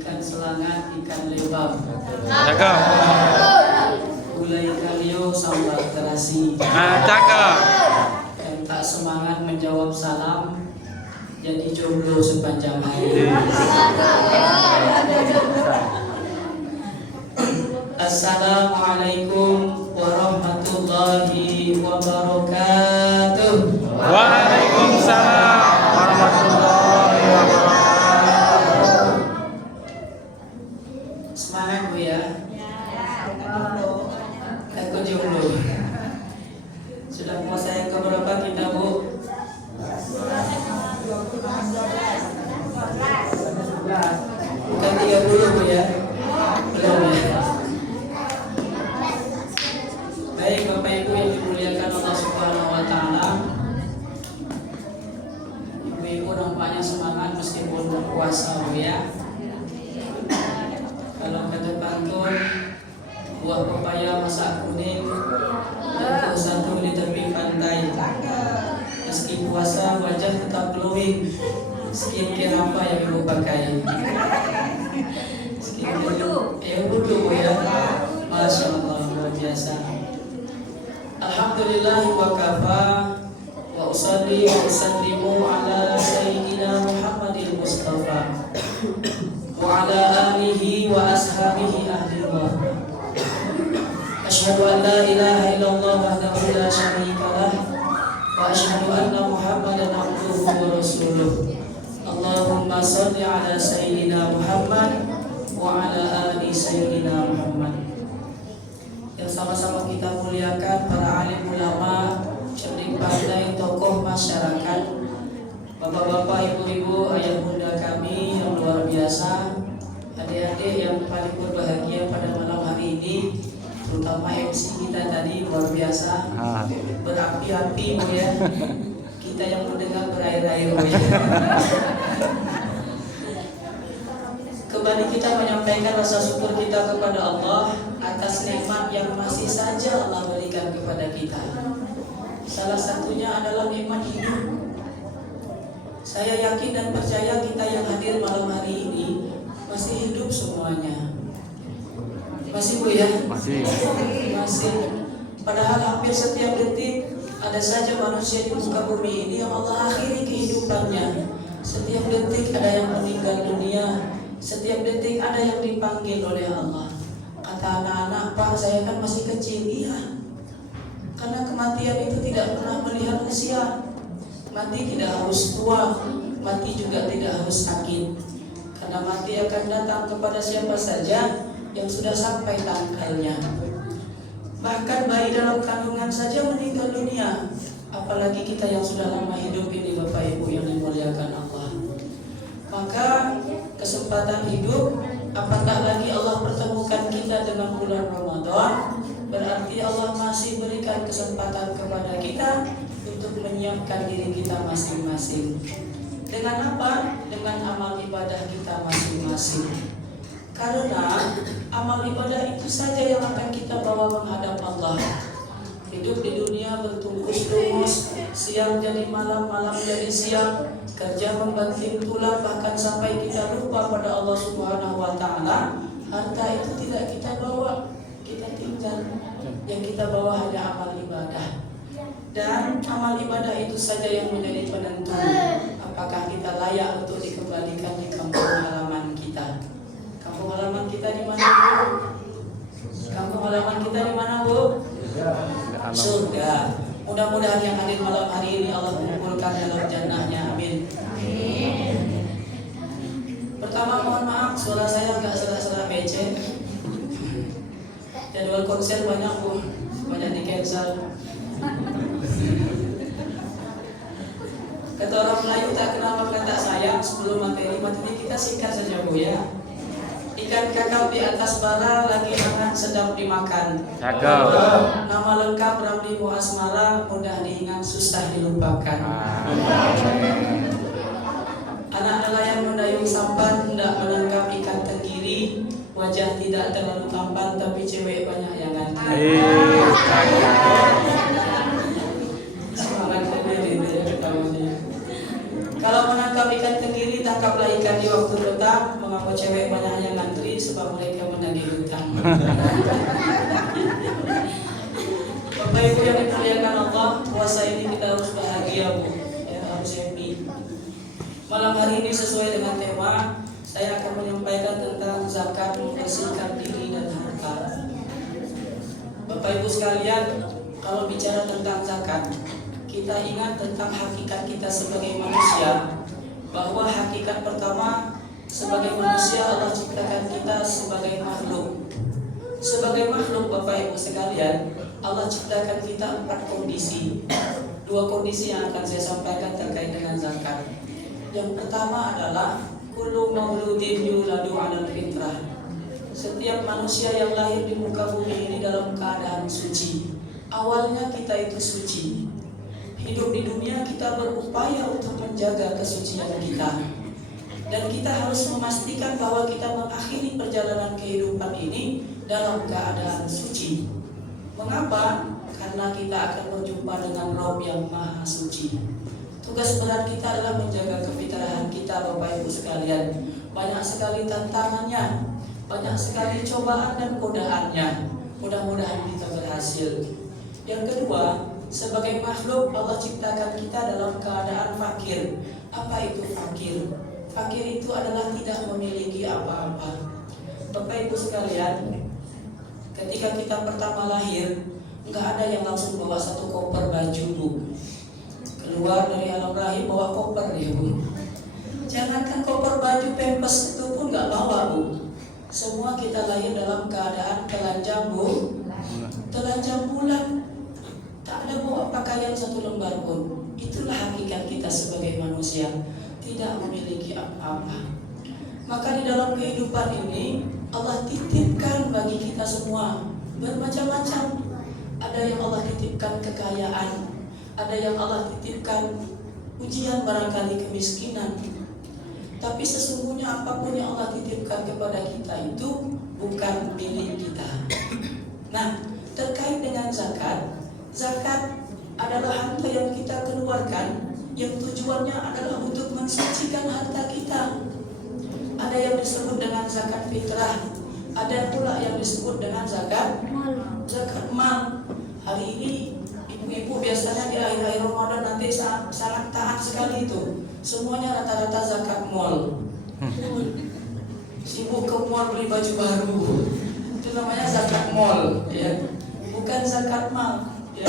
ikan selangat, ikan lebam. Cakep. Gulai kalio, sambal terasi. Cakep. Yang tak semangat menjawab salam jadi jomblo sepanjang hari. Assalamualaikum warahmatullahi wabarakatuh. Waalaikumsalam warahmatullahi wabarakatuh. Semangat Bu ya. Aku jomblo. Sudah puasa yang keberapa kita Bu? Bukan 30 Bu ya. Belum ya. Baik Bapak Ibu yang dimuliakan Allah Subhanahu wa taala. Ibu-ibu nampaknya semangat meskipun berpuasa Bu ya. Kalau kata pantun, buah pepaya masak kuning dan satu di tepi pantai. Meski puasa wajah tetap glowing. Skincare apa yang ibu pakai? Skincare wudu ya. Masya Allah, luar biasa. Alhamdulillah wa kafa wa usalli wa usallimu ala sayyidina Muhammadil Mustafa wa ala alihi wa ashabihi ahli Allah. Asyhadu an la ilaha illallah wahdahu la syarika lah wa asyhadu anna Muhammadan abduhu wa rasuluh. Allahumma shalli ala sayyidina Muhammad wa ala ali sayyidina Muhammad. Yang sama-sama kita muliakan para alim ulama, cerdik pandai, tokoh masyarakat, bapak-bapak, ibu-ibu, ayah bunda kami yang luar biasa, adik-adik yang paling berbahagia pada malam hari ini, terutama MC kita tadi luar biasa, berapi-api ya. Kita yang mendengar berair-air ya. Kembali kita menyampaikan rasa syukur kita kepada Allah atas nikmat yang masih saja Allah berikan kepada kita. Salah satunya adalah nikmat hidup. Saya yakin dan percaya kita yang hadir malam hari ini masih hidup semuanya. Masih Bu ya? Masih. Padahal hampir setiap detik ada saja manusia di muka bumi ini yang Allah akhiri kehidupannya. Setiap detik ada yang meninggal dunia. Setiap detik ada yang dipanggil oleh Allah. Kata anak-anak, Pak, saya kan masih kecil. Iya, karena kematian itu tidak pernah melihat usia. Mati tidak harus tua, mati juga tidak harus sakit. Karena mati akan datang kepada siapa saja yang sudah sampai tanggalnya. Bahkan bayi dalam kandungan saja meninggal dunia. Apalagi kita yang sudah lama hidup ini, Bapak Ibu yang dimuliakan Allah. Maka kesempatan hidup, apatah lagi Allah pertemukan kita dengan bulan Ramadan, berarti Allah masih berikan kesempatan kepada kita untuk menyiapkan diri kita masing-masing. Dengan apa? Dengan amal ibadah kita masing-masing. Karena amal ibadah itu saja yang akan kita bawa menghadap Allah. Hidup di dunia bertungkus-tungkus, siang jadi malam, malam jadi siang, kerja membanting tulang, bahkan sampai kita lupa pada Allah Subhanahu wa taala. Harta itu tidak kita bawa, kita tinggal. Yang kita bawa hanya amal ibadah. Dan amal ibadah itu saja yang menjadi penentu apakah kita layak untuk dikembalikan di kampung halaman kita. Kampung halaman kita di mana, Bu? Kampung halaman kita di mana, Bu? Surga. Mudah-mudahan yang hadir malam hari ini Allah mengumpulkan dalam jannahnya. Amin. Pertama mohon maaf suara saya agak serak-serak becek. Jadwal konser banyak Bu, banyak di cancel. Kata orang Melayu tak kenal maka tak sayang. Sebelum materi kita singkat saja Bu ya. Ikan kakap di atas bara lagi hangat sedap dimakan. Cakep. Nama lengkap Ramli Muasmala, mudah diingat susah dilupakan. Anak nelayan mendayung sampan hendak menangkap ikan tenggiri. Wajah tidak terlalu tampan tapi cewek banyak yang ganteng. Kalau menangkap ikan tenggiri, tangkaplah ikan di waktu petang. Mengapa Kalau cewek banyak yang ngantri sebab mereka menagih hutang. Bapak Ibu yang dimuliakan Allah, puasa ini kita harus bahagia Bu, ya, harus happy. Malam hari ini sesuai dengan tema, saya akan menyampaikan tentang zakat membersihkan diri dan harta. Bapak Ibu sekalian, kalau bicara tentang zakat, kita ingat tentang hakikat kita sebagai manusia, bahwa hakikat pertama sebagai manusia Allah ciptakan kita sebagai makhluk. Sebagai makhluk Bapak Ibu sekalian, Allah ciptakan kita 4 kondisi. 2 kondisi yang akan saya sampaikan terkait dengan zakat. Yang pertama adalah kullu mauludin yuladu 'alal fitrah. Setiap manusia yang lahir di muka bumi ini dalam keadaan suci. Awalnya kita itu suci. Hidup di dunia kita berupaya untuk menjaga kesucian kita. Dan kita harus memastikan bahwa kita mengakhiri perjalanan kehidupan ini dalam keadaan suci. Mengapa? Karena kita akan berjumpa dengan Rabb yang Maha Suci. Tugas berat kita adalah menjaga kefitrahan kita Bapak Ibu sekalian. Banyak sekali tantangannya, banyak sekali cobaan dan godaannya. Mudah-mudahan kita berhasil. Yang kedua, sebagai makhluk Allah ciptakan kita dalam keadaan fakir. Apa itu fakir? Fakir itu adalah tidak memiliki apa-apa. Bapak Ibu sekalian, ketika kita pertama lahir, nggak ada yang langsung bawa 1 koper baju Bu. Keluar dari alam rahim bawa koper dia Bu. Jangankan koper baju, pempes itu pun nggak bawa Bu. Semua kita lahir dalam keadaan telanjang Bu. Telanjang bulan. Tak ada bawa pakaian 1 lembar pun. Itulah hakikat kita sebagai manusia, tidak memiliki apa-apa. Maka di dalam kehidupan ini Allah titipkan bagi kita semua bermacam-macam. Ada yang Allah titipkan kekayaan, ada yang Allah titipkan ujian, barangkali kemiskinan. Tapi sesungguhnya apapun yang Allah titipkan kepada kita itu bukan milik kita. Nah, terkait dengan zakat, zakat adalah harta yang kita keluarkan, yang tujuannya adalah untuk mensucikan harta kita. Ada yang disebut dengan zakat fitrah, ada pula yang disebut dengan zakat mal. Hari ini ibu-ibu biasanya di akhir-akhir Ramadan nanti sangat taat sekali itu. Semuanya rata-rata zakat mal. Sibuk ke mall beli baju baru. Itu namanya zakat mal, ya. Bukan zakat mal. Ya,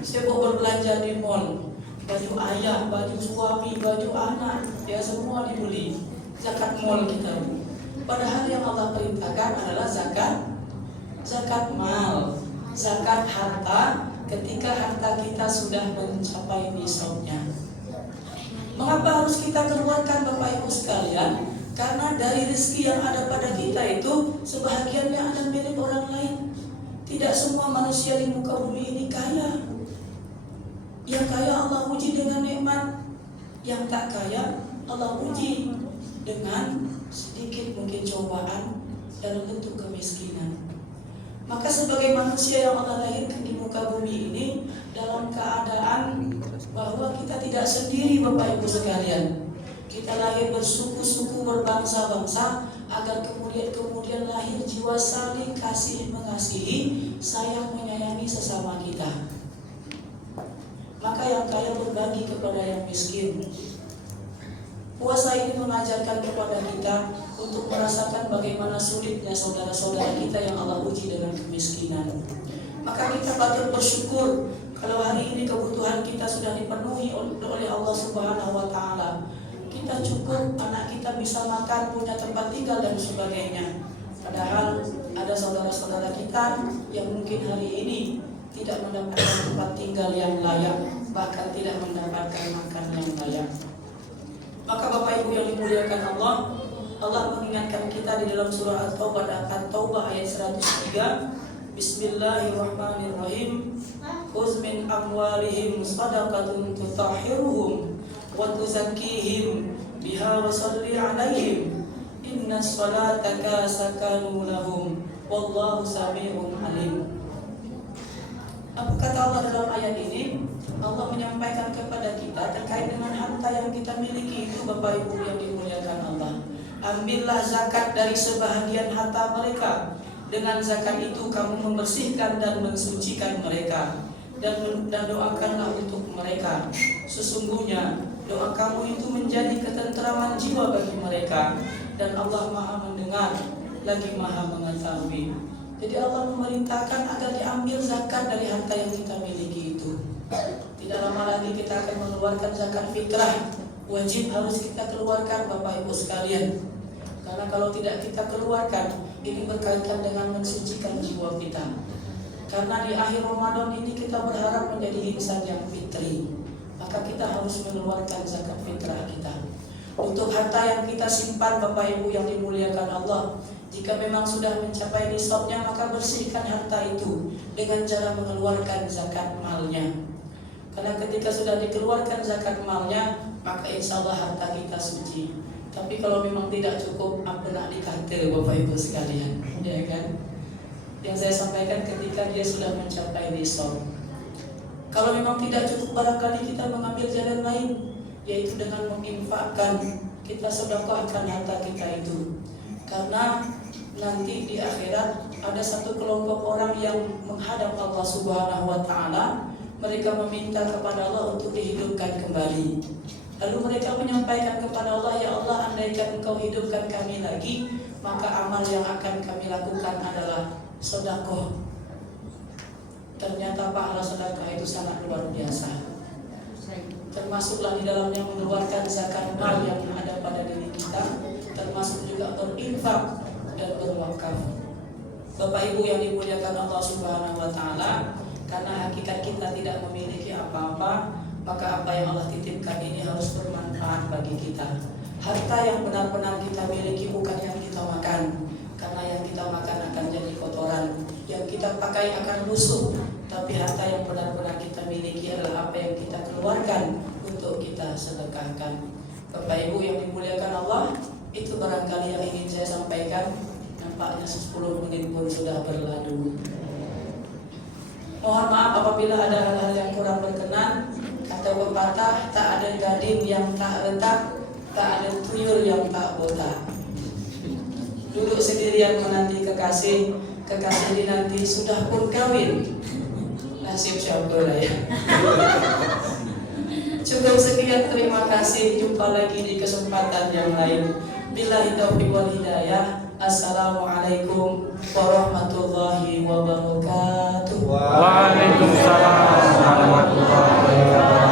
sibuk berbelanja di mall, baju ayah, baju suami, baju anak, ya semua dibeli. Zakat mall kita. Padahal yang Allah perintahkan adalah zakat mal, zakat harta ketika harta kita sudah mencapai nisabnya. Mengapa harus kita keluarkan Bapak Ibu sekalian? Karena dari rezeki yang ada pada kita itu sebahagiannya ada milik orang lain. Tidak semua manusia di muka bumi ini kaya. Yang kaya Allah uji dengan nikmat, yang tak kaya Allah uji dengan sedikit mungkin cobaan dalam bentuk kemiskinan. Maka sebagai manusia yang Allah lahirkan di muka bumi ini dalam keadaan bahwa kita tidak sendiri Bapak Ibu sekalian. Kita lahir bersuku-suku, berbangsa-bangsa, agar kemudian lahir jiwa saling kasih mengasihi, sayang menyayangi sesama kita. Maka yang kaya berbagi kepada yang miskin. Puasa ini mengajarkan kepada kita untuk merasakan bagaimana sulitnya saudara-saudara kita yang Allah uji dengan kemiskinan. Maka kita patut bersyukur kalau hari ini kebutuhan kita sudah dipenuhi oleh Allah Subhanahu wa Ta'ala. Kita cukup, anak kita bisa makan, punya tempat tinggal dan sebagainya. Padahal ada saudara-saudara kita yang mungkin hari ini tidak mendapatkan tempat tinggal yang layak, bahkan tidak mendapatkan makan yang layak. Maka Bapak Ibu yang dimuliakan Allah, Allah mengingatkan kita di dalam surah At-Taubah ayat 103. Bismillahirrahmanirrahim. Khudz min amwalihim shadaqatun tutahhiruhum wa tuzakkihim biha wa shalli 'alaihim inna salataka sakanu lahum wallahu sami'un alim. Apa kata Allah dalam ayat ini? Allah menyampaikan kepada kita terkait dengan harta yang kita miliki itu Bapak Ibu yang dimuliakan Allah. ambillah zakat dari sebahagian harta mereka. Dengan zakat itu kamu membersihkan dan mensucikan mereka, dan doakanlah untuk mereka. Sesungguhnya doa kamu itu menjadi ketenteraman jiwa bagi mereka, dan Allah Maha mendengar lagi Maha mengetahui. Jadi Allah memerintahkan agar diambil zakat dari harta yang kita miliki itu. Tidak lama lagi kita akan mengeluarkan zakat fitrah. Wajib harus kita keluarkan Bapak Ibu sekalian. Karena kalau tidak kita keluarkan, ini berkaitan dengan mensucikan jiwa kita. Karena di akhir Ramadan ini kita berharap menjadi insan yang fitri, maka kita harus mengeluarkan zakat fitrah kita. Untuk harta yang kita simpan Bapak Ibu yang dimuliakan Allah, jika memang sudah mencapai nisabnya, maka bersihkan harta itu dengan cara mengeluarkan zakat malnya. Karena ketika sudah dikeluarkan zakat malnya, maka insya Allah harta kita suci. Tapi kalau memang tidak cukup, apa nak dikata Bapak Ibu sekalian, ya kan? Yang saya sampaikan ketika dia sudah mencapai nisab. Kalau memang tidak cukup, barangkali kita mengambil jalan lain, yaitu dengan menginfakkan, kita sedekahkan harta kita itu. Karena nanti di akhirat ada satu kelompok orang yang menghadap Allah Subhanahu wa Ta'ala. Mereka meminta kepada Allah untuk dihidupkan kembali. Lalu mereka menyampaikan kepada Allah, ya Allah, andaikan Engkau hidupkan kami lagi, maka amal yang akan kami lakukan adalah sedekah. Ternyata pahala sedekah itu sangat luar biasa. Termasuklah di dalamnya mengeluarkan zakat mal yang ada pada diri kita, termasuk juga berinfak dan berwakaf. Bapak Ibu yang dimuliakan Allah Subhanahu wa Ta'ala, karena hakikat kita tidak memiliki apa-apa, maka apa yang Allah titipkan ini harus bermanfaat bagi kita. Harta yang benar-benar kita miliki bukan yang kita makan, karena yang kita makan akan jadi kotoran, yang kita pakai akan busuk. Tapi harta yang benar-benar kita miliki adalah apa yang kita keluarkan untuk kita sedekahkan. Bapak Ibu yang dimuliakan Allah, itu barangkali yang ingin saya sampaikan. Nampaknya 10 menit pun sudah berlalu. Mohon maaf apabila ada hal-hal yang kurang berkenan. Kata pepatah, tak ada gading yang tak retak, tak ada tuyul yang tak botak. Duduk sendirian menanti kekasih, kekasih dinanti sudah pun kawin. Nasib siapa lah ya. Cukup sekian, terima kasih. Jumpa lagi di kesempatan yang lain. Billahi taufiq wal hidayah. Assalamualaikum warahmatullahi wabarakatuh. Waalaikumsalam warahmatullahi wabarakatuh.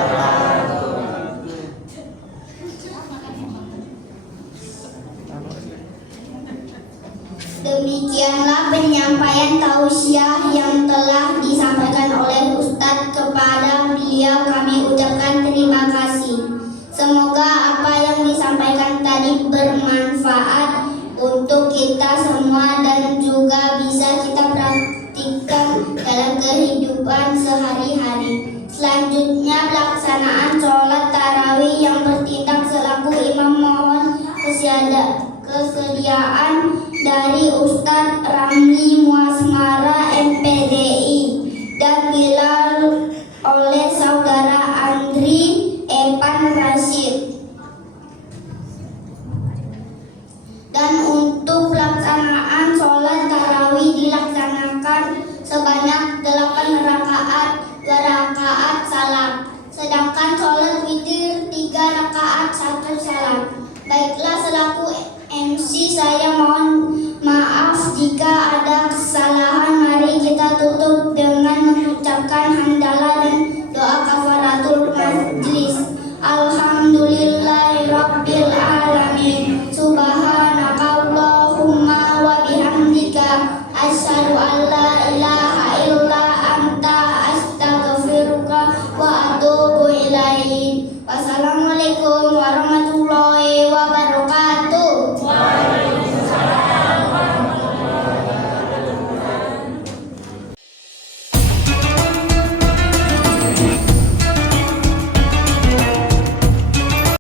Demikianlah penyampaian tausiah yang telah disampaikan oleh Ustadz. Kepada beliau kami ucapkan terima kasih. Semoga apa yang disampaikan tadi bermanfaat untuk kita semua dan juga bisa kita praktikkan dalam kehidupan sehari-hari. Selanjutnya pelaksanaan sholat tarawih yang bertindak selaku imam, mohon kesediaan dari Ustadz Ramli Muasmara MPDI dan Bilal oleh saudara Andri Evan Rashid. Dan untuk pelaksanaan sholat tarawih dilaksanakan sebanyak 8 rakaat, 2 rakaat salam. Sedangkan sholat witir 3 rakaat, 1 salam. Baiklah, selaku MC saya mohon maaf jika ada kesalahan. Mari kita tutup dengan mengucapkan hamdalah dan doa kafaratul majlis. Alhamdulillah